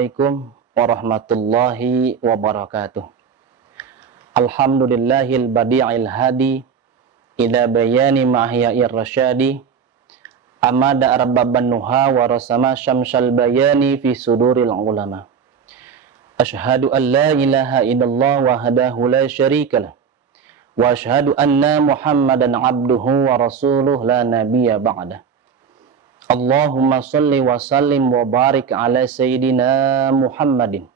Assalamualaikum warahmatullahi wabarakatuh. Alhamdulillahil badi'il hadi ila bayani ma'hiyair rasyadi amada arbabban nuha wa rasama syamsal bayani fi suduril ulama. Ashhadu an la ilaha illallah wahdahu la syarikalah wa ashhadu anna Muhammadan abduhu wa rasuluh la nabiyya ba'dah. Allahumma salli wa sallim wa barik ala sayyidina Muhammadin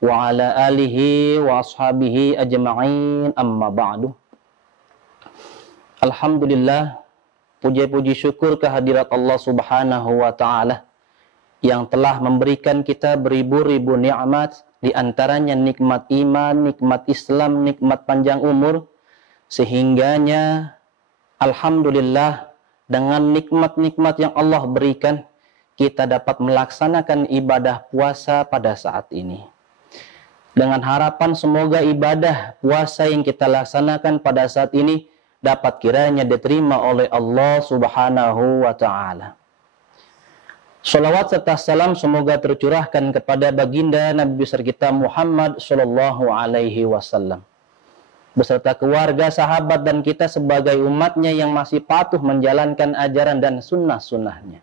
wa ala alihi wa ashabihi ajma'in, amma ba'du. Alhamdulillah, puji-puji syukur kehadirat Allah Subhanahu wa ta'ala yang telah memberikan kita beribu-ribu nikmat, di antaranya nikmat iman, nikmat Islam, nikmat panjang umur, sehingganya alhamdulillah dengan nikmat-nikmat yang Allah berikan, kita dapat melaksanakan ibadah puasa pada saat ini. Dengan harapan semoga ibadah puasa yang kita laksanakan pada saat ini dapat kiranya diterima oleh Allah Subhanahu wa ta'ala. Shalawat serta salam semoga tercurahkan kepada baginda Nabi besar kita Muhammad sallallahu alaihi wasallam, beserta keluarga, sahabat, dan kita sebagai umatnya yang masih patuh menjalankan ajaran dan sunnah-sunnahnya.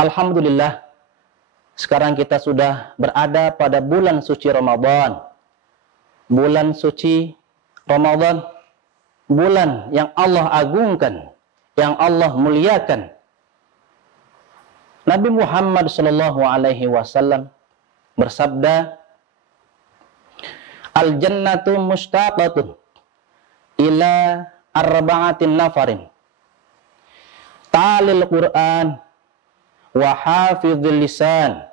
Alhamdulillah, sekarang kita sudah berada pada bulan suci Ramadan. Bulan suci Ramadan, bulan yang Allah agungkan, yang Allah muliakan. Nabi Muhammad sallallahu alaihi wasallam bersabda, Al-jannatu mushtaqatun ila arba'atin nafarin talil Qur'an wa hafidhil lisan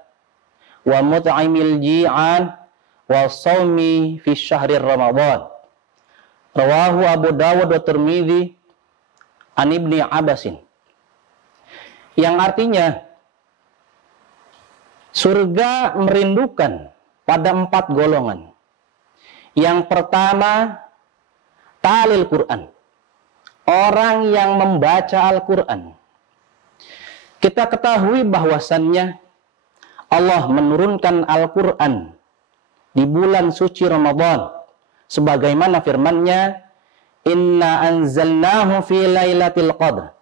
wa mut'imil ji'an wa sawmi fi syahri Ramadan. Rawahu Abu Dawud wa Tirmidzi an Ibni Abbasin. Yang artinya, surga merindukan pada 4 golongan. Yang pertama, talil Quran, orang yang membaca Al-Quran. Kita ketahui bahwasannya Allah menurunkan Al-Quran di bulan suci Ramadan, sebagaimana firman-Nya, Inna anzalnahu fi lailatul qadr,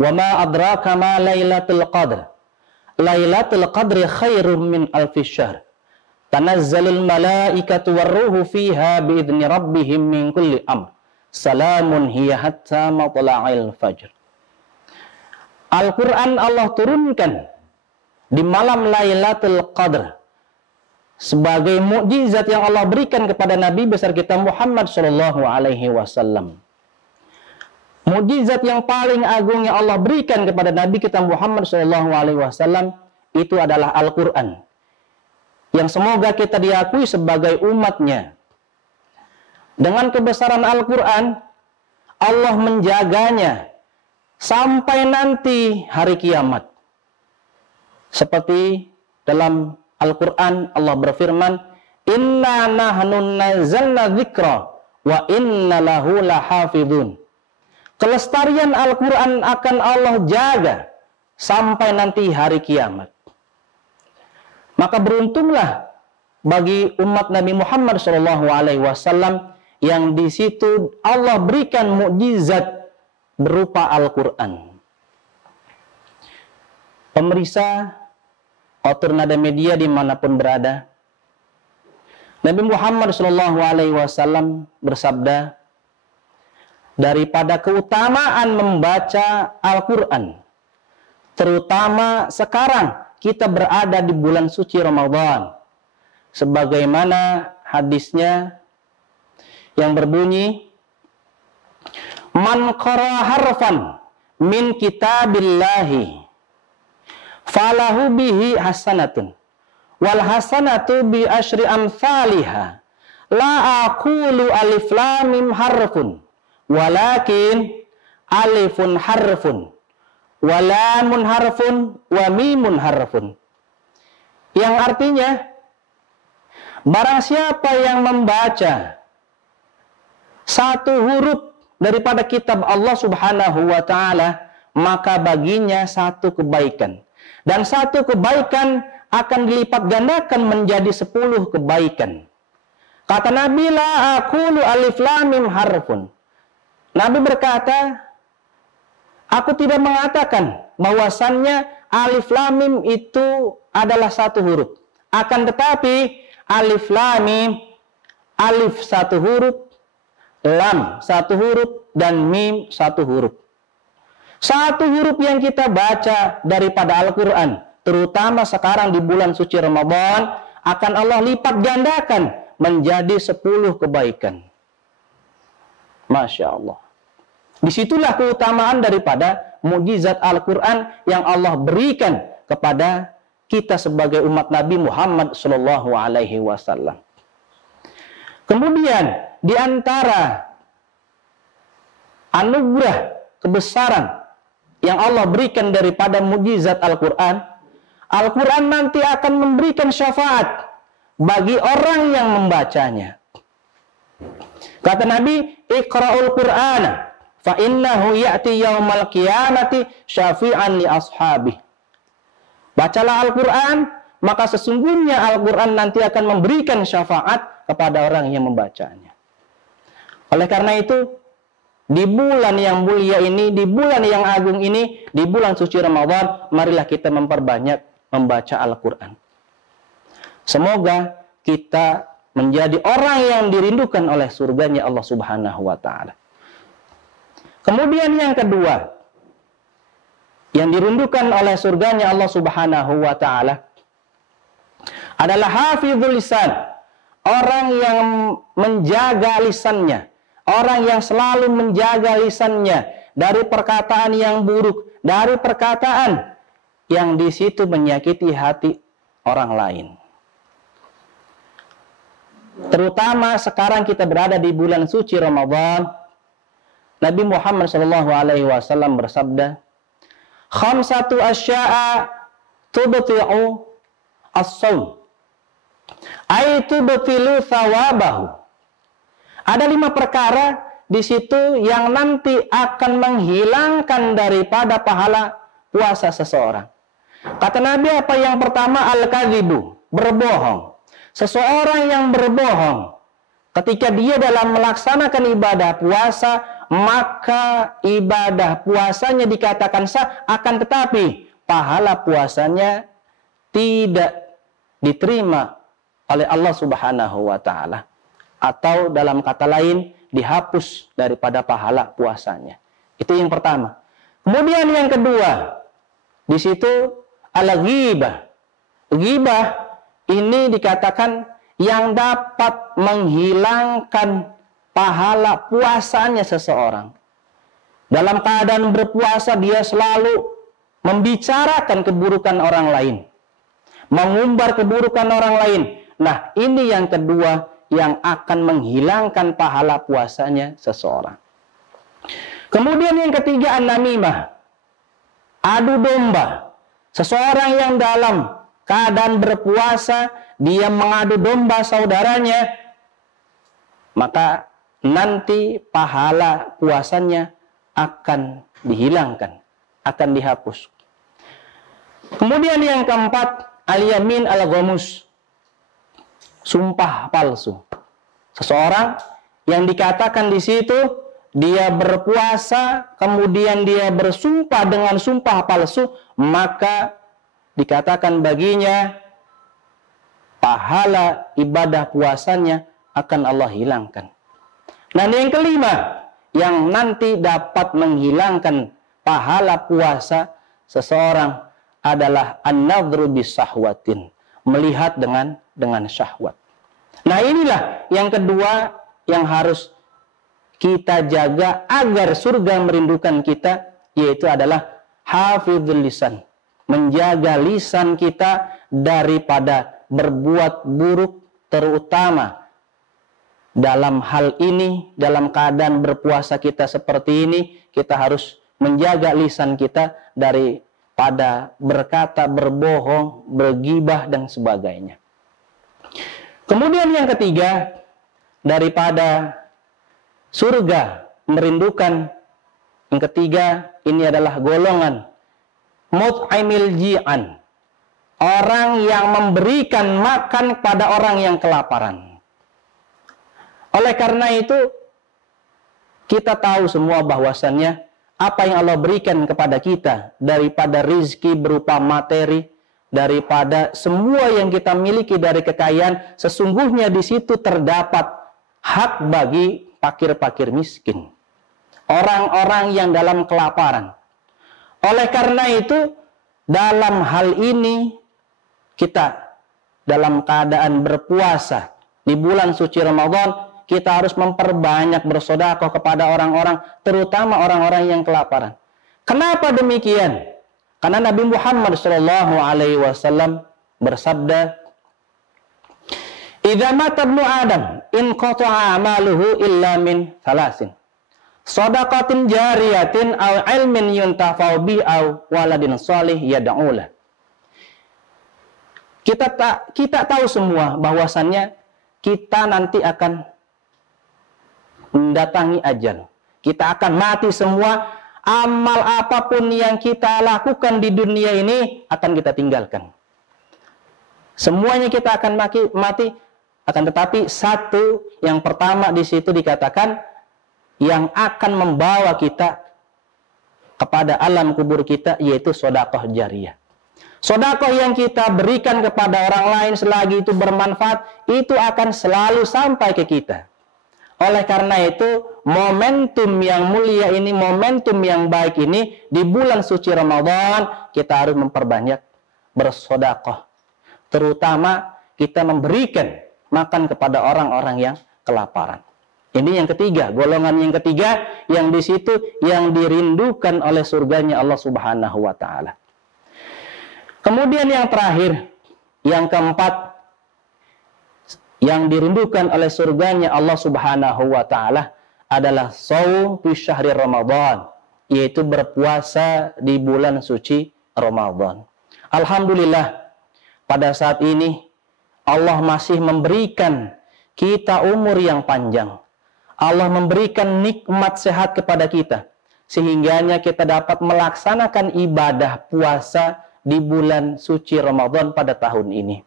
wa ma adraka ma lailatul qadr, lailatul qadri khairum min alfi syahr, tanazzalul malaikatu warruhu fiha biidzni rabbihim min kulli amr, salamun hiya hatta matla'il fajr. Al-Quran Allah turunkan di malam Lailatul Qadr sebagai mukjizat yang Allah berikan kepada Nabi besar kita Muhammad sallallahu alaihi wasallam. Mukjizat yang paling agung yang Allah berikan kepada Nabi kita Muhammad sallallahu alaihi wasallam itu adalah Al-Quran, yang semoga kita diakui sebagai umatnya. Dengan kebesaran Al-Quran, Allah menjaganya sampai nanti hari kiamat. Seperti dalam Al-Quran Allah berfirman, Inna nahnu nazzalna dzikra wa inna lahu lahafidun. Kelestarian Al-Quran akan Allah jaga sampai nanti hari kiamat. Maka beruntunglah bagi umat Nabi Muhammad SAW yang di situ Allah berikan mukjizat berupa Al-Quran. Pemirsa Qatur Nada Media dimanapun berada, Nabi Muhammad SAW bersabda, daripada keutamaan membaca Al-Quran, terutama sekarang kita berada di bulan suci Ramadan, sebagaimana hadisnya yang berbunyi, Man qara harfan min kitabillahi falahu bihi hasanatun wal hasanatu bi asyri amsalihha la aqulu alif lam mim harfun walakin alifun harfun wa lamun harfun wa mimun harfun. Yang artinya, barang siapa yang membaca satu huruf daripada kitab Allah Subhanahu wa ta'ala, maka baginya satu kebaikan. Dan satu kebaikan akan dilipat gandakan menjadi 10 kebaikan. Kata Nabi, la aqulu alif lam mim harfun. Nabi berkata, aku tidak mengatakan bahwasannya alif lam mim itu adalah satu huruf. Akan tetapi alif lam mim, alif satu huruf, lam satu huruf, dan mim satu huruf. Satu huruf yang kita baca daripada Al-Quran, terutama sekarang di bulan suci Ramadan, akan Allah lipat gandakan menjadi 10 kebaikan. Masya Allah. Disitulah keutamaan daripada mukjizat Al-Quran yang Allah berikan kepada kita sebagai umat Nabi Muhammad Sallallahu Alaihi Wasallam. Kemudian di antara anugerah kebesaran yang Allah berikan daripada mukjizat Al-Quran, Al-Quran nanti akan memberikan syafaat bagi orang yang membacanya. Kata Nabi, Iqra'ul Qur'ana fa innahu ya'ti yaumal qiyamati syafi'an li ashabih. Bacalah Al-Quran, maka sesungguhnya Al-Quran nanti akan memberikan syafaat kepada orang yang membacanya. Oleh karena itu, di bulan yang mulia ini, di bulan yang agung ini, di bulan suci Ramadan, marilah kita memperbanyak membaca Al-Quran. Semoga kita menjadi orang yang dirindukan oleh surganya Allah Subhanahu wa Ta'ala. Kemudian yang kedua, yang dirindukan oleh surganya Allah Subhanahu wa Ta'ala adalah hafizul lisan, orang yang menjaga lisannya, orang yang selalu menjaga lisannya dari perkataan yang buruk, dari perkataan yang di situ menyakiti hati orang lain. Terutama sekarang kita berada di bulan suci Ramadan, Nabi Muhammad SAW bersabda, khamsatu asya'a tubti'u as-sawm, ay tubtilu thawabahu. Ada 5 perkara di situ yang nanti akan menghilangkan daripada pahala puasa seseorang. Kata Nabi, apa yang pertama? Al-kadhibu, berbohong. Seseorang yang berbohong ketika dia dalam melaksanakan ibadah puasa, maka ibadah puasanya dikatakan sah, akan tetapi pahala puasanya tidak diterima oleh Allah Subhanahu wa Ta'ala, atau dalam kata lain dihapus daripada pahala puasanya. Itu yang pertama. Kemudian yang kedua, di situ al-ghibah. Ghibah ini dikatakan yang dapat menghilangkan pahala puasanya seseorang. Dalam keadaan berpuasa dia selalu membicarakan keburukan orang lain, mengumbar keburukan orang lain. Nah, ini yang kedua yang akan menghilangkan pahala puasanya seseorang. Kemudian yang ketiga, an-namimah, adu domba. Seseorang yang dalam keadaan berpuasa, dia mengadu domba saudaranya, maka nanti pahala puasanya akan dihilangkan, akan dihapus. Kemudian yang keempat, al-yamin al-ghamus, sumpah palsu. Seseorang yang dikatakan di situ dia berpuasa, kemudian dia bersumpah dengan sumpah palsu, maka dikatakan baginya pahala ibadah puasanya akan Allah hilangkan. Nah, yang kelima yang nanti dapat menghilangkan pahala puasa seseorang adalah an-nadhru bisahwatin, melihat dengan syahwat. Nah, inilah yang kedua yang harus kita jaga agar surga merindukan kita, yaitu adalah hafizul lisan, menjaga lisan kita daripada berbuat buruk, terutama dalam hal ini, dalam keadaan berpuasa kita seperti ini, kita harus menjaga lisan kita daripada berkata, berbohong, bergibah, dan sebagainya. Kemudian yang ketiga, daripada surga merindukan, yang ketiga ini adalah golongan mut'imil ji'an, orang yang memberikan makan kepada orang yang kelaparan. Oleh karena itu, kita tahu semua bahwasannya apa yang Allah berikan kepada kita daripada rizki berupa materi, daripada semua yang kita miliki dari kekayaan, sesungguhnya di situ terdapat hak bagi fakir-fakir miskin, orang-orang yang dalam kelaparan. Oleh karena itu, dalam hal ini kita dalam keadaan berpuasa di bulan suci Ramadan, kita harus memperbanyak bersedekah kepada orang-orang, terutama orang-orang yang kelaparan. Kenapa demikian? Karena Nabi Muhammad SAW bersabda, "Idza mata ibnu Adam, in qata'a amaluhu illa min thalathin. Shadaqatin jariyatin aw ilmin yuntafa'u bi aw waladin shalih yad'u lah." Kita tahu semua bahwasannya kita nanti akan mendatangi ajal. Kita akan mati semua. Amal apapun yang kita lakukan di dunia ini akan kita tinggalkan. Semuanya kita akan mati. Akan tetapi satu yang pertama di situ dikatakan yang akan membawa kita kepada alam kubur kita, yaitu sedekah jariyah. Sedekah yang kita berikan kepada orang lain selagi itu bermanfaat, itu akan selalu sampai ke kita. Oleh karena itu, momentum yang mulia ini, momentum yang baik ini, di bulan suci Ramadan, kita harus memperbanyak bersedekah. Terutama kita memberikan makan kepada orang-orang yang kelaparan. Ini yang ketiga, golongan yang ketiga, yang di situ yang dirindukan oleh surganya Allah Subhanahu wa Ta'ala. Kemudian yang terakhir, yang keempat, yang dirindukan oleh surganya Allah Subhanahu wa Ta'ala adalah shaum fi syahri Ramadan, yaitu berpuasa di bulan suci Ramadan. Alhamdulillah, pada saat ini Allah masih memberikan kita umur yang panjang. Allah memberikan nikmat sehat kepada kita, sehingganya kita dapat melaksanakan ibadah puasa di bulan suci Ramadan pada tahun ini.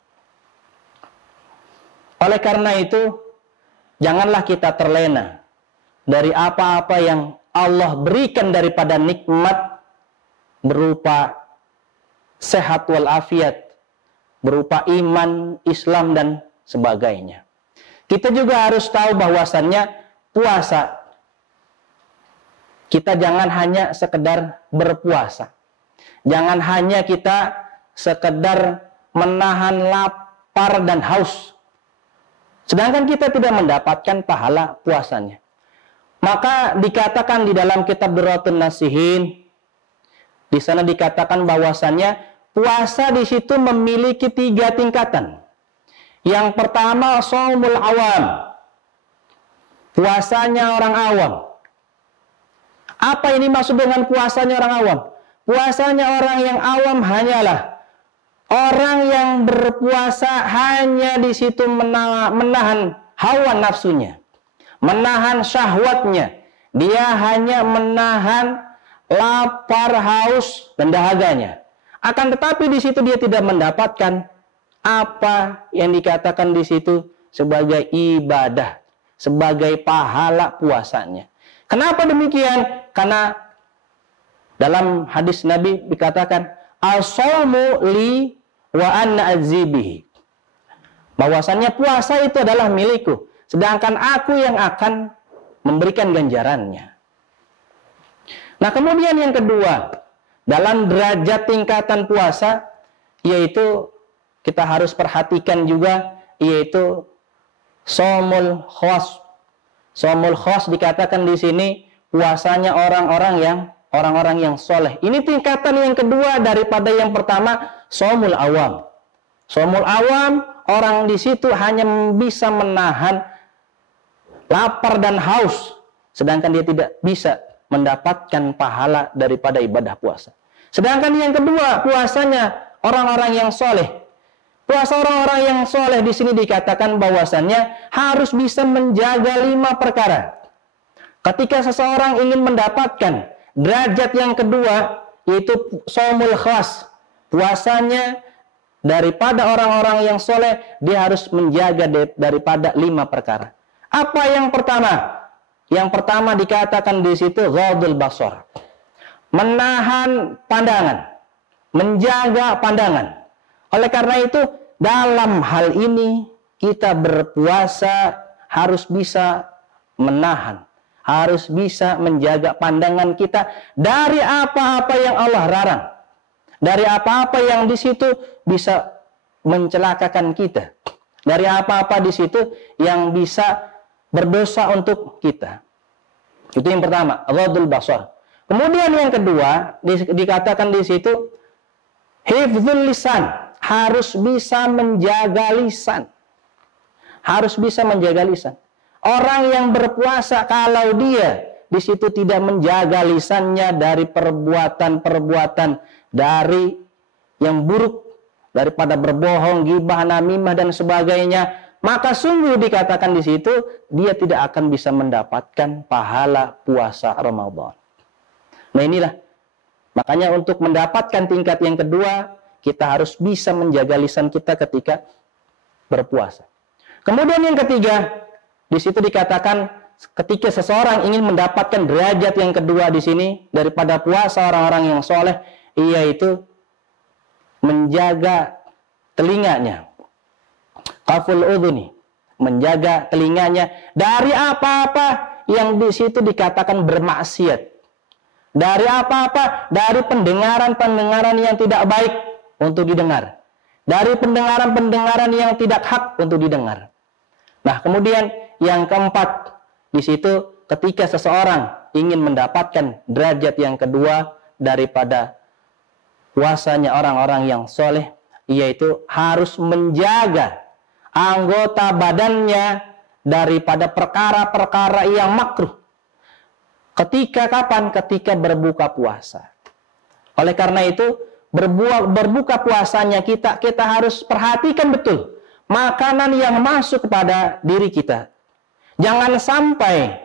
Oleh karena itu, janganlah kita terlena dari apa-apa yang Allah berikan daripada nikmat berupa sehat walafiat, berupa iman, Islam, dan sebagainya. Kita juga harus tahu bahwasannya puasa, kita jangan hanya sekedar berpuasa. Jangan hanya kita sekedar menahan lapar dan haus, sedangkan kita tidak mendapatkan pahala puasanya. Maka dikatakan di dalam kitab Durratun Nasihin, di sana dikatakan bahwasannya puasa di situ memiliki 3 tingkatan. Yang pertama, shaumul awam, puasanya orang awam. Apa ini maksud dengan puasanya orang awam? Puasanya orang yang awam hanyalah orang yang berpuasa hanya di situ menahan hawa nafsunya, menahan syahwatnya. Dia hanya menahan lapar, haus, dan dahaganya. Akan tetapi di situ dia tidak mendapatkan apa yang dikatakan di situ sebagai ibadah, sebagai pahala puasanya. Kenapa demikian? Karena dalam hadis Nabi dikatakan, as-shaumu li wa ana azibihi. Bahwasannya puasa itu adalah milikku, sedangkan aku yang akan memberikan ganjarannya. Nah, kemudian yang kedua, dalam derajat tingkatan puasa, yaitu kita harus perhatikan juga, yaitu shaumul khawas. Shaumul khawas dikatakan di sini puasanya orang-orang yang soleh. Ini tingkatan yang kedua daripada yang pertama, shaumul awam. Shaumul awam, orang di situ hanya bisa menahan lapar dan haus, sedangkan dia tidak bisa mendapatkan pahala daripada ibadah puasa. Sedangkan yang kedua, puasanya orang-orang yang soleh. Puasa orang-orang yang soleh di sini dikatakan bahwasannya harus bisa menjaga 5 perkara. Ketika seseorang ingin mendapatkan derajat yang kedua, yaitu shaumul khas, puasanya daripada orang-orang yang soleh, dia harus menjaga daripada 5 perkara. Apa yang pertama? Yang pertama dikatakan di situ ghadul basar. Menahan pandangan, menjaga pandangan. Oleh karena itu, dalam hal ini kita berpuasa harus bisa menahan, harus bisa menjaga pandangan kita dari apa-apa yang Allah larang, dari apa-apa yang di situ bisa mencelakakan kita, dari apa-apa di situ yang bisa berdosa untuk kita. Itu yang pertama, ghadul basar. Kemudian yang kedua dikatakan di situ hifdzul lisan, harus bisa menjaga lisan. Harus bisa menjaga lisan. Orang yang berpuasa kalau dia di situ tidak menjaga lisannya dari perbuatan-perbuatan dari yang buruk, daripada berbohong, ghibah, namimah dan sebagainya, maka sungguh dikatakan di situ dia tidak akan bisa mendapatkan pahala puasa Ramadan. Nah inilah, makanya untuk mendapatkan tingkat yang kedua, kita harus bisa menjaga lisan kita ketika berpuasa. Kemudian yang ketiga, di situ dikatakan ketika seseorang ingin mendapatkan derajat yang kedua di sini daripada puasa orang-orang yang soleh, yaitu menjaga telinganya. Qaful udhuni, menjaga telinganya dari apa-apa yang di situ dikatakan bermaksiat. Dari apa-apa, dari pendengaran-pendengaran yang tidak baik untuk didengar. Dari pendengaran-pendengaran yang tidak hak untuk didengar. Nah, kemudian yang keempat, di situ ketika seseorang ingin mendapatkan derajat yang kedua daripada puasanya orang-orang yang soleh, yaitu harus menjaga anggota badannya daripada perkara-perkara yang makruh. Ketika kapan? Ketika berbuka puasa. Oleh karena itu, berbuka puasanya kita harus perhatikan betul makanan yang masuk kepada diri kita. Jangan sampai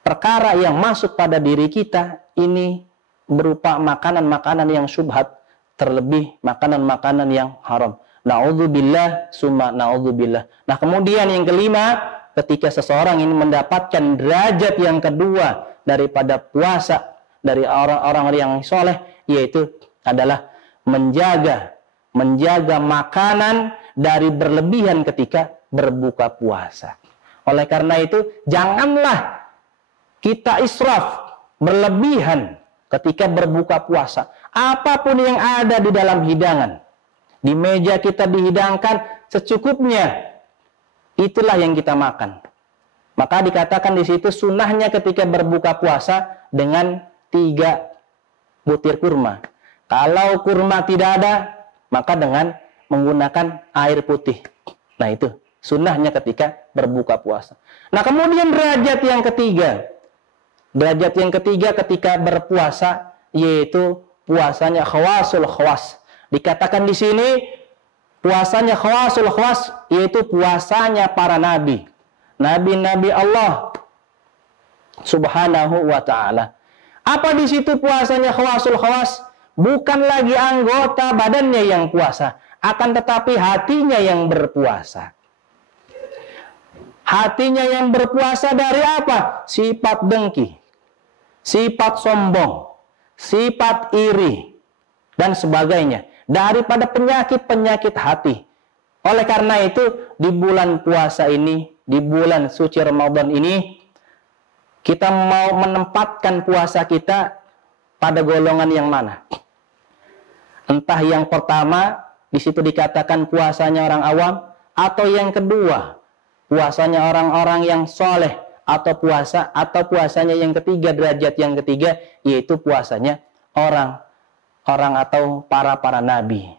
perkara yang masuk pada diri kita ini berupa makanan-makanan yang syubhat, terlebih makanan-makanan yang haram. Na'udzubillah summa na'udzubillah. Nah, kemudian yang kelima, ketika seseorang ini mendapatkan derajat yang kedua daripada puasa dari orang-orang yang soleh, yaitu adalah menjaga makanan dari berlebihan ketika berbuka puasa. Oleh karena itu, janganlah kita israf, berlebihan ketika berbuka puasa. Apapun yang ada di dalam hidangan, di meja kita dihidangkan secukupnya, itulah yang kita makan. Maka dikatakan di situ sunnahnya ketika berbuka puasa dengan 3 butir kurma. Kalau kurma tidak ada, maka dengan menggunakan air putih. Nah itu sunnahnya ketika berbuka puasa. Nah kemudian derajat yang ketiga ketika berpuasa, yaitu puasanya khawasul khawas. Dikatakan di sini puasanya khawasul khawas, yaitu puasanya para nabi, nabi-nabi Allah Subhanahu wa ta'ala. Apa di situ puasanya khawasul khawas? Bukan lagi anggota badannya yang puasa, akan tetapi hatinya yang berpuasa. Hatinya yang berpuasa dari apa? Sifat dengki, sifat sombong, sifat iri, dan sebagainya. Daripada penyakit-penyakit hati. Oleh karena itu, di bulan puasa ini, di bulan suci Ramadan ini, kita mau menempatkan puasa kita pada golongan yang mana? Entah yang pertama, di situ dikatakan puasanya orang awam, atau yang kedua, puasanya orang-orang yang soleh, atau puasanya yang ketiga, derajat yang ketiga, yaitu puasanya orang atau para nabi.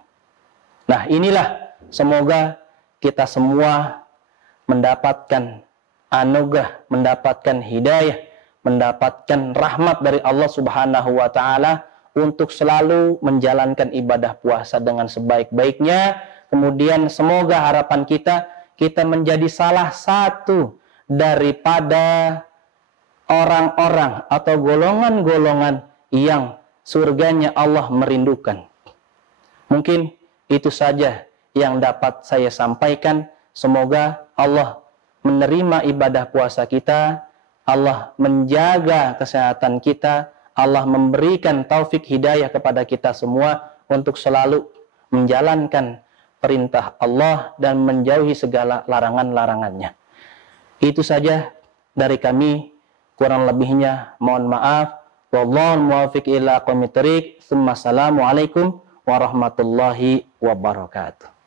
Nah, inilah semoga kita semua mendapatkan anugerah, mendapatkan hidayah, mendapatkan rahmat dari Allah Subhanahu wa ta'ala untuk selalu menjalankan ibadah puasa dengan sebaik-baiknya. Kemudian semoga harapan kita menjadi salah satu daripada orang-orang atau golongan-golongan yang surganya Allah merindukan. Mungkin Itu saja yang dapat saya sampaikan. Semoga Allah menerima ibadah puasa kita, Allah menjaga kesehatan kita, Allah memberikan taufik hidayah kepada kita semua untuk selalu menjalankan perintah Allah dan menjauhi segala larangan-larangannya. Itu saja dari kami, kurang lebihnya mohon maaf. Wallahu muwaffiq ila aqwamit thoriq. Assalamualaikum warahmatullahi wabarakatuh.